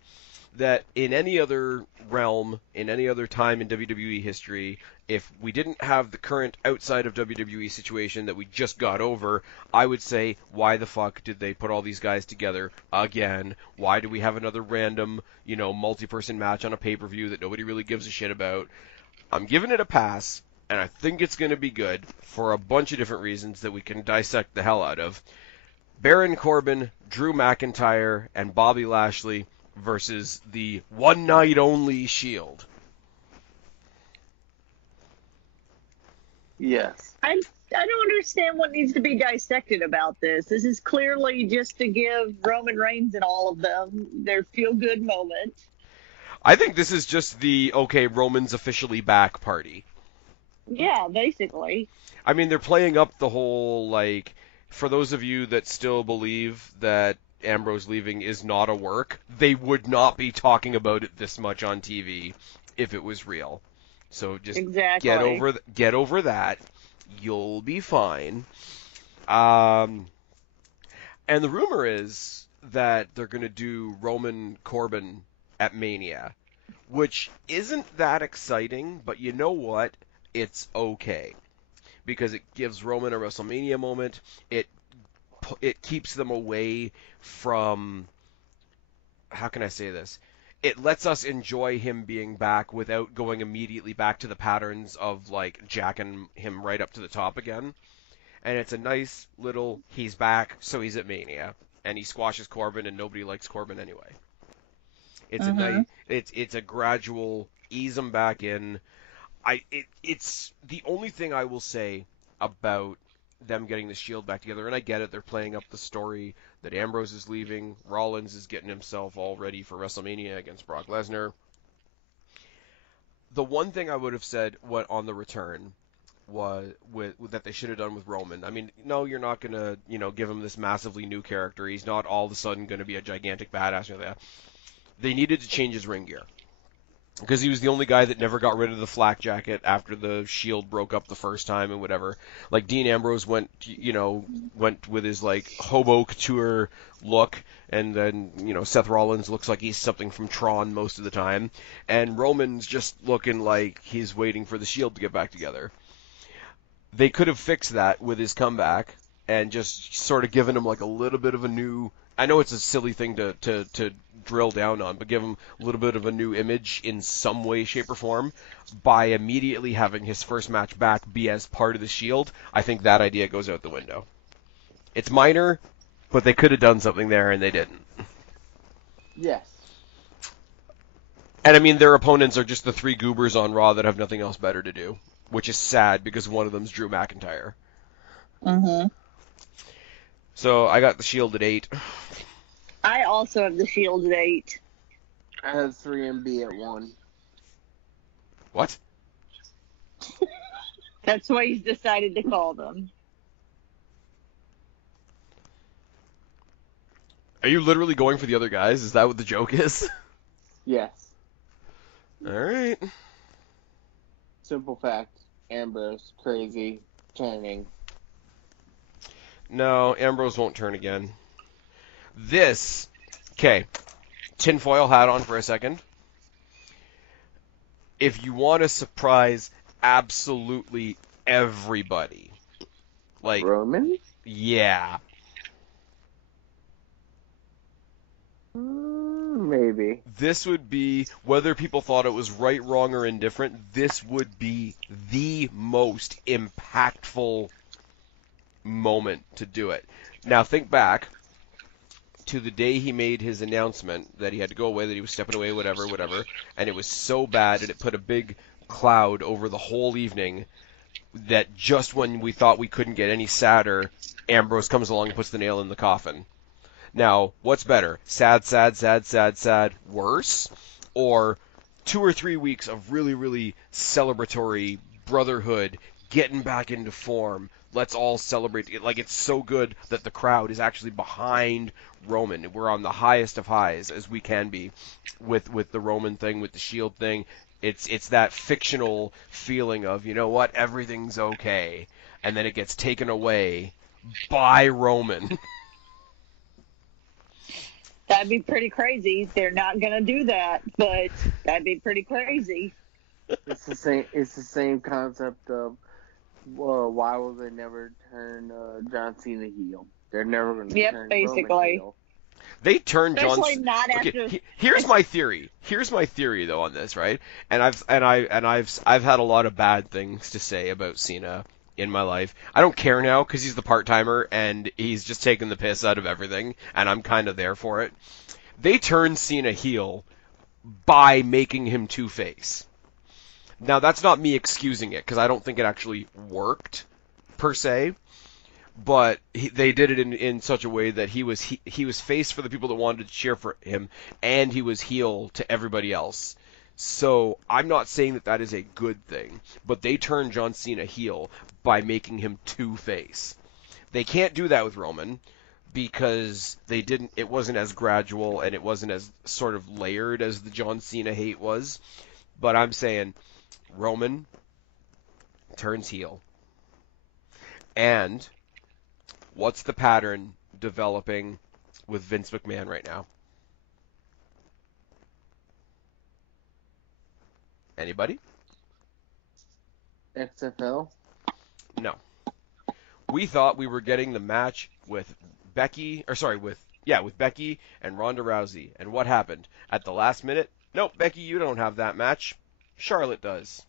that in any other realm, in any other time in WWE history, if we didn't have the current outside of WWE situation that we just got over, I would say, why the fuck did they put all these guys together again? Why do we have another random, multi-person match on a pay-per-view that nobody really gives a shit about? I'm giving it a pass, and I think it's going to be good for a bunch of different reasons that we can dissect the hell out of. Baron Corbin, Drew McIntyre, and Bobby Lashley versus the one night only Shield. Yes. I don't understand what needs to be dissected about this. This is clearly just to give Roman Reigns and all of them their feel-good moment. I think this is just the, okay, Roman's officially back party. Yeah, basically. I mean, they're playing up the whole, like, for those of you that still believe that Ambrose leaving is not a work, they would not be talking about it this much on TV if it was real. So just exactly. get over that. You'll be fine. And the rumor is that they're going to do Roman Corbin at Mania, which isn't that exciting, but you know what? It's okay. Because it gives Roman a WrestleMania moment. It keeps them away from, how can I say this? It lets us enjoy him being back without going immediately back to the patterns of, like, jacking him right up to the top again. And it's a nice little, he's back, so he's at Mania. And he squashes Corbin, and nobody likes Corbin anyway. It's a gradual, ease him back in. It's the only thing I will say about them getting the Shield back together, and I get it, they're playing up the story that Ambrose is leaving, Rollins is getting himself all ready for WrestleMania against Brock Lesnar. The one thing I would have said on the return was that they should have done with Roman. I mean, no, you're not going to, give him this massively new character. He's not all of a sudden going to be a gigantic badass or that. They needed to change his ring gear. Because he was the only guy that never got rid of the flak jacket after the Shield broke up the first time and whatever. Like, Dean Ambrose went with his, like, hobo couture look, and then, Seth Rollins looks like he's something from Tron most of the time, and Roman's just looking like he's waiting for the Shield to get back together. They could have fixed that with his comeback and just sort of given him, like, a little bit of a new... I know it's a silly thing to drill down on, but give him a little bit of a new image in some way, shape, or form by immediately having his first match back be as part of the Shield. I think that idea goes out the window. It's minor, but they could have done something there, and they didn't. Yes. And I mean, their opponents are just the three goobers on Raw that have nothing else better to do, which is sad because one of them's Drew McIntyre. Mm-hmm. So I got the Shield at 8. I also have the Shield at 8. I have 3MB at 1. What? That's why he's decided to call them. Are you literally going for the other guys? Is that what the joke is? Yes. All right. Simple fact. Ambrose, crazy, turning. No, Ambrose won't turn again. Okay, tinfoil hat on for a second. If you want to surprise absolutely everybody, like, Roman? yeah, Maybe. this would be, whether people thought it was right, wrong, or indifferent, this would be the most impactful moment to do it. Now think back to the day he made his announcement that he had to go away, that he was stepping away, whatever, and it was so bad and it put a big cloud over the whole evening that just when we thought we couldn't get any sadder, Ambrose comes along and puts the nail in the coffin. Now, what's better? Sad, sad, sad, sad, sad, worse? Or 2 or 3 weeks of really, really celebratory brotherhood, getting back into form, let's all celebrate. Like, it's so good that the crowd is actually behind Roman. We're on the highest of highs as we can be with the Roman thing, with the Shield thing. It's that fictional feeling of, you know what, everything's okay, and then it gets taken away by Roman. That'd be pretty crazy. They're not gonna do that, but that'd be pretty crazy. It's the same. It's the same concept of why will they never turn John Cena heel? They're never going to turn basically. Roman heel. They turned John. Especially not after. Okay, here's my theory. Here's my theory though on this, right? And I've had a lot of bad things to say about Cena in my life. I don't care now because he's the part-timer and he's just taking the piss out of everything, and I'm kind of there for it. They turned Cena heel by making him Two-Face. Now, that's not me excusing it, because I don't think it actually worked, per se, but they did it in such a way that he was face for the people that wanted to cheer for him, and he was heel to everybody else. So, I'm not saying that that is a good thing, but they turned John Cena heel by making him Two-Face. They can't do that with Roman, because it wasn't as gradual, and it wasn't as sort of layered as the John Cena hate was, but I'm saying Roman turns heel. And what's the pattern developing with Vince McMahon right now? Anybody? XFL? No. We thought we were getting the match with Becky and Ronda Rousey. And what happened? At the last minute, nope, Becky, you don't have that match. Charlotte does.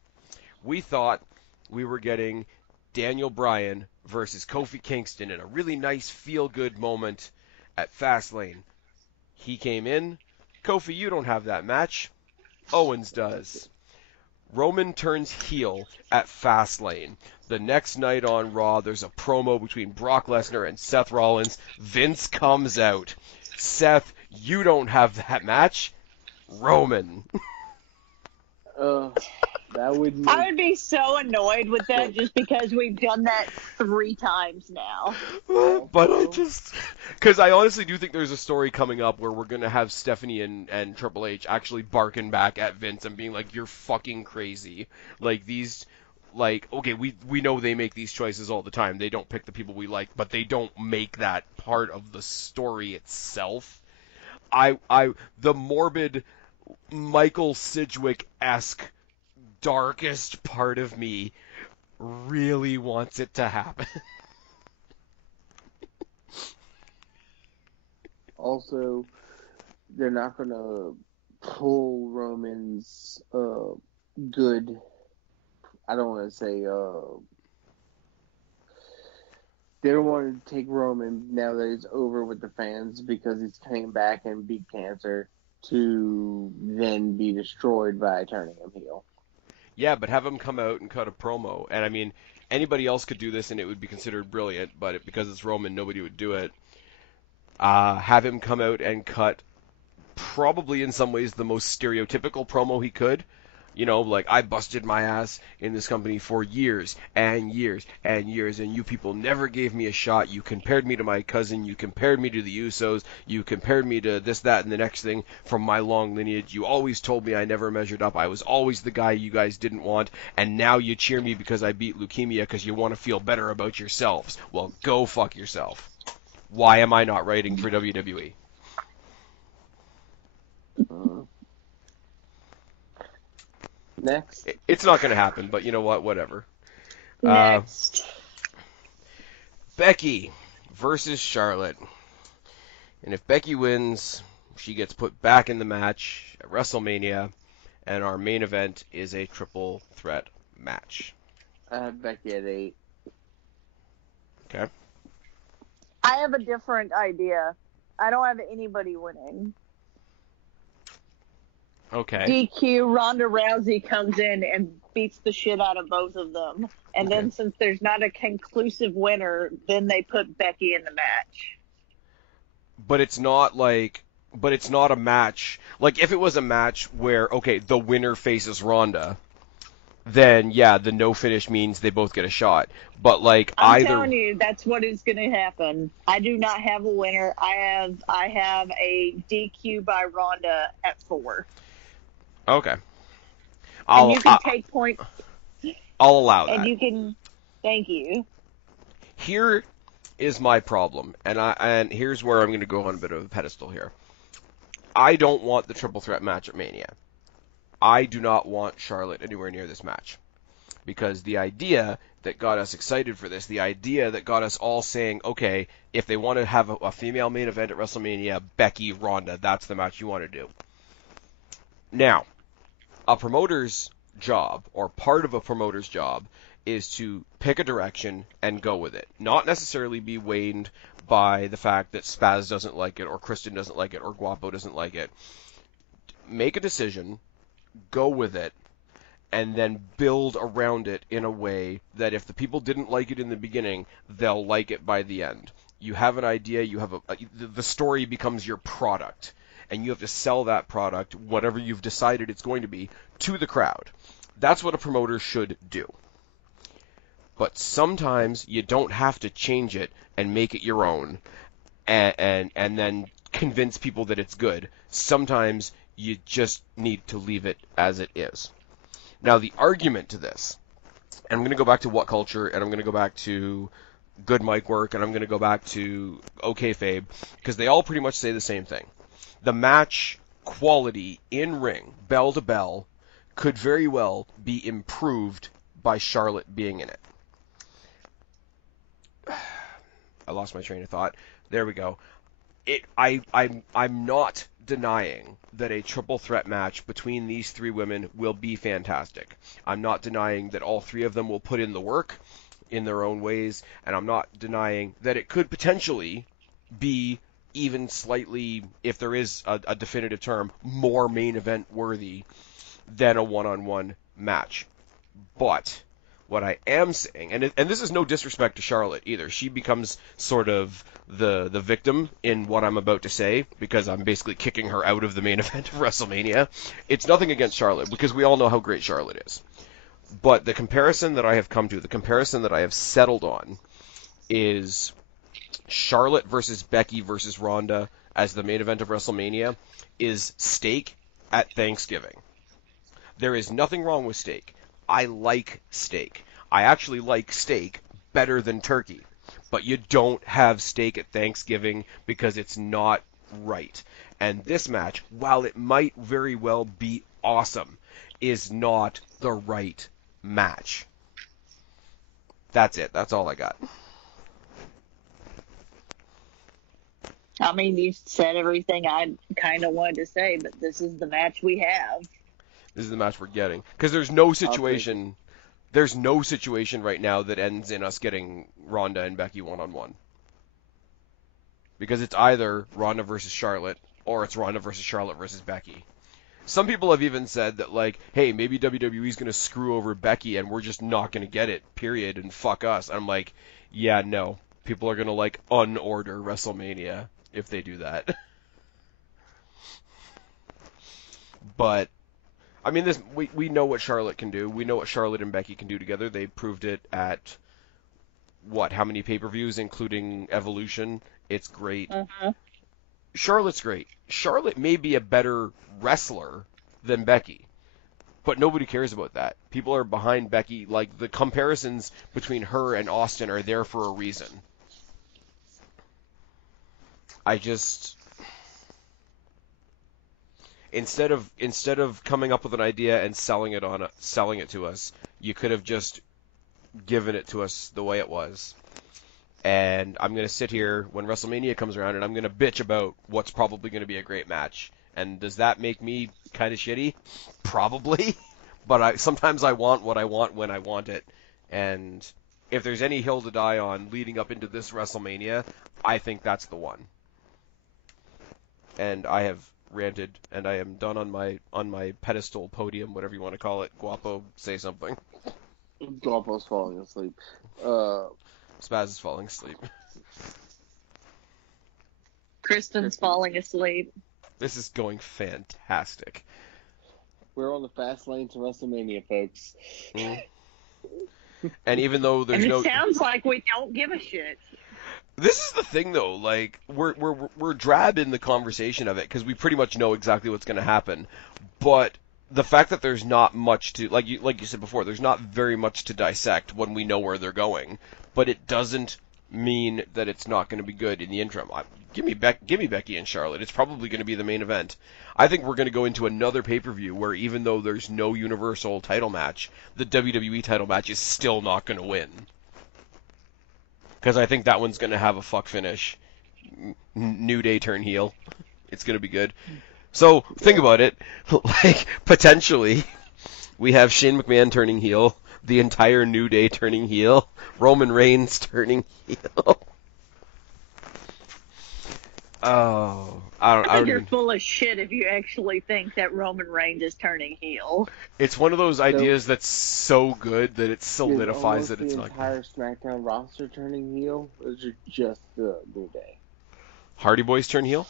We thought we were getting Daniel Bryan versus Kofi Kingston in a really nice feel-good moment at Fastlane. He came in. Kofi, you don't have that match. Owens does. Roman turns heel at Fastlane. The next night on Raw, there's a promo between Brock Lesnar and Seth Rollins. Vince comes out. Seth, you don't have that match. Roman. That would. I would be so annoyed with that just because we've done that 3 times now. But because I honestly do think there's a story coming up where we're going to have Stephanie and Triple H actually barking back at Vince and being like, you're fucking crazy. Like, okay, we know they make these choices all the time. They don't pick the people we like, but they don't make that part of the story itself. The morbid Michael Sidgwick-esque darkest part of me really wants it to happen. Also, they're not going to pull Roman's good. I don't want to say. They don't want to take Roman now that he's over with the fans because he's came back and beat cancer to then be destroyed by turning him heel. Yeah, but have him come out and cut a promo. And I mean, anybody else could do this and it would be considered brilliant, but because it's Roman, nobody would do it. Have him come out and cut probably in some ways the most stereotypical promo he could You know, like, I busted my ass in this company for years and years and years, and you people never gave me a shot. You compared me to my cousin. You compared me to the Usos. You compared me to this, that, and the next thing from my long lineage. You always told me I never measured up. I was always the guy you guys didn't want, and now you cheer me because I beat leukemia because you want to feel better about yourselves. Well, go fuck yourself. Why am I not writing for WWE? Next. It's not going to happen, but you know what? Whatever. Next. Becky versus Charlotte. And if Becky wins, she gets put back in the match at WrestleMania, and our main event is a triple threat match. I have Becky at 8. Okay. I have a different idea. I don't have anybody winning. Okay. DQ, Ronda Rousey comes in and beats the shit out of both of them. And Okay. then since there's not a conclusive winner, then they put Becky in the match. But it's not a match. Like, if it was a match where, okay, the winner faces Ronda, then yeah, the no finish means they both get a shot. But like, I'm telling you, that's what is going to happen. I do not have a winner. I have a DQ by Ronda at 4. Okay. And you can take points. I'll allow that. And you can. Thank you. Here is my problem, and here's where I'm going to go on a bit of a pedestal here. I don't want the triple threat match at Mania. I do not want Charlotte anywhere near this match. Because the idea that got us excited for this, the idea that got us all saying, okay, if they want to have a female main event at WrestleMania, Becky, Ronda, that's the match you want to do. Now, a promoter's job, or part of a promoter's job, is to pick a direction and go with it. Not necessarily be waned by the fact that Spaz doesn't like it, or Kristen doesn't like it, or Guapo doesn't like it. Make a decision, go with it, and then build around it in a way that if the people didn't like it in the beginning, they'll like it by the end. You have an idea, you have the story becomes your product, and you have to sell that product, whatever you've decided it's going to be, to the crowd. That's what a promoter should do. But sometimes you don't have to change it and make it your own and then convince people that it's good. Sometimes you just need to leave it as it is. Now, the argument to this, and I'm going to go back to What Culture, and I'm going to go back to Good Mic Work, and I'm going to go back to OK Fabe, because they all pretty much say the same thing. The match quality in ring, bell to bell, could very well be improved by Charlotte being in it. I lost my train of thought. There we go. I'm not denying that a triple threat match between these three women will be fantastic. I'm not denying that all three of them will put in the work in their own ways, and I'm not denying that it could potentially be even slightly, if there is a definitive term, more main event worthy than a one-on-one match. But what I am saying, and this is no disrespect to Charlotte either, she becomes sort of the victim in what I'm about to say, because I'm basically kicking her out of the main event of WrestleMania. It's nothing against Charlotte, because we all know how great Charlotte is. But the comparison that I have come to, the comparison that I have settled on, is Charlotte versus Becky versus Ronda as the main event of WrestleMania is steak at Thanksgiving. There is nothing wrong with steak. I like steak. I actually like steak better than turkey. But you don't have steak at Thanksgiving because it's not right. And this match, while it might very well be awesome, is not the right match. That's it. That's all I got. I mean, you said everything I kind of wanted to say, but this is the match we have. This is the match we're getting. Because there's no situation right now that ends in us getting Ronda and Becky one-on-one. Because it's either Ronda versus Charlotte, or it's Ronda versus Charlotte versus Becky. Some people have even said that, like, hey, maybe WWE's going to screw over Becky and we're just not going to get it, period, and fuck us. And I'm like, yeah, no. People are going to, like, unorder WrestleMania if they do that. But I mean, we know what Charlotte can do. We know what Charlotte and Becky can do together. They proved it at how many pay-per-views, including Evolution. It's great. Uh-huh. Charlotte's great. Charlotte may be a better wrestler than Becky, but nobody cares about that. People are behind Becky. Like, the comparisons between her and Austin are there for a reason. Instead of coming up with an idea and selling it to us, you could have just given it to us the way it was. And I'm going to sit here when WrestleMania comes around and I'm going to bitch about what's probably going to be a great match. And does that make me kind of shitty? Probably. But sometimes I want what I want when I want it. And if there's any hill to die on leading up into this WrestleMania, I think that's the one. And I have ranted, and I am done on my pedestal, podium, whatever you want to call it. Guapo, say something. Guapo's falling asleep. Spaz is falling asleep. Kristen's falling asleep. This is going fantastic. We're on the fast lane to WrestleMania, folks. Mm. And even though there's and it sounds like we don't give a shit. This is the thing, though. Like, we're drab in the conversation of it because we pretty much know exactly what's going to happen. But the fact that there's not much to, like you said before, there's not very much to dissect when we know where they're going. But it doesn't mean that it's not going to be good in the interim. Give me Becky and Charlotte. It's probably going to be the main event. I think we're going to go into another pay-per-view where even though there's no Universal title match, the WWE title match is still not going to win. Because I think that one's going to have a fuck finish. New Day turn heel. It's going to be good. So, think about it. Like, potentially, we have Shane McMahon turning heel, the entire New Day turning heel, Roman Reigns turning heel. Oh, I think you're full of shit if you actually think that Roman Reigns is turning heel. It's one of those ideas that's so good that it solidifies that it's not. Is the entire SmackDown roster turning heel, or is it just the New Day? Hardy Boys turn heel?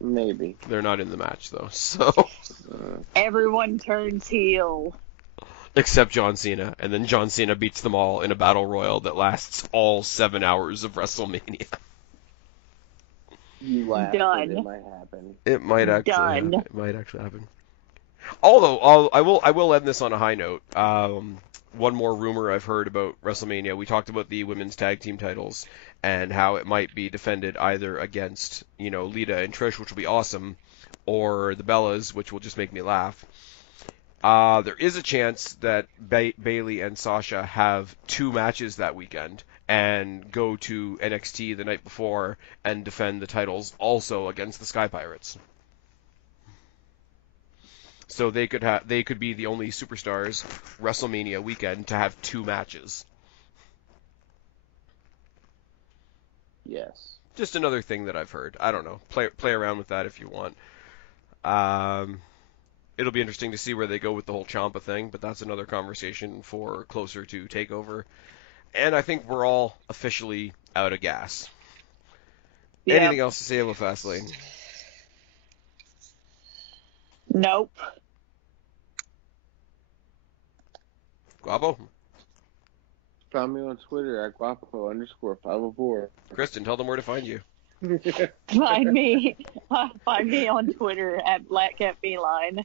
Maybe. They're not in the match, though, so... Everyone turns heel. Except John Cena, and then John Cena beats them all in a battle royal that lasts all 7 hours of WrestleMania. You laugh, Done. It might happen. It might actually Done. happen. It might actually happen. Although, I will end this on a high note. One more rumor I've heard about WrestleMania. We talked about the women's tag team titles and how it might be defended either against, Lita and Trish, which will be awesome, or the Bellas, which will just make me laugh. There is a chance that Bayley and Sasha have 2 matches that weekend and go to NXT the night before and defend the titles also against the Sky Pirates. So they could be the only superstars WrestleMania weekend to have 2 matches. Yes. Just another thing that I've heard. I don't know. Play around with that if you want. It'll be interesting to see where they go with the whole Ciampa thing, but that's another conversation for closer to TakeOver. And I think we're all officially out of gas. Yeah. Anything else to say about Fastlane? Nope. Guapo? Find me on Twitter at Guapo_504. Kristen, tell them where to find you. Find me on Twitter at BlackCatFeline.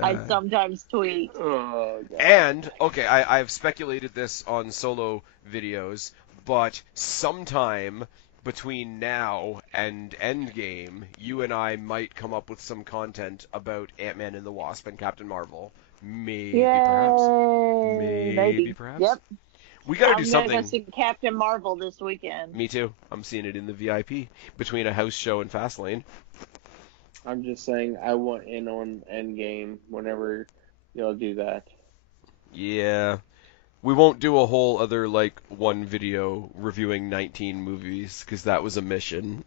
I sometimes tweet. Oh, God. And, okay, I've speculated this on solo videos, but sometime between now and Endgame, you and I might come up with some content about Ant-Man and the Wasp and Captain Marvel. Maybe, perhaps. Maybe, perhaps. Yep. We gotta do I'm something. gonna go see Captain Marvel this weekend. Me too. I'm seeing it in the VIP between a house show and Fastlane. I'm just saying I want in on Endgame whenever y'all do that. Yeah. We won't do a whole other, one video reviewing 19 movies, because that was a mission.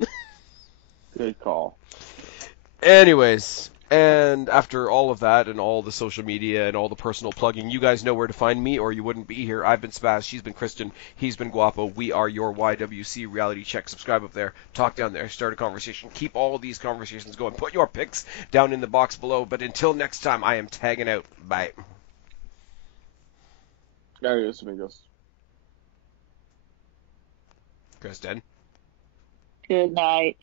Good call. Anyways, And after all of that and all the social media and all the personal plugging, you guys know where to find me or you wouldn't be here. I've been Spaz, she's been Kristen, he's been Guapo. We are your YWC Reality Check. Subscribe up there, talk down there, start a conversation. Keep all of these conversations going. Put your picks down in the box below. But until next time, I am tagging out. Bye. Adios, amigos. Kristen. Good night.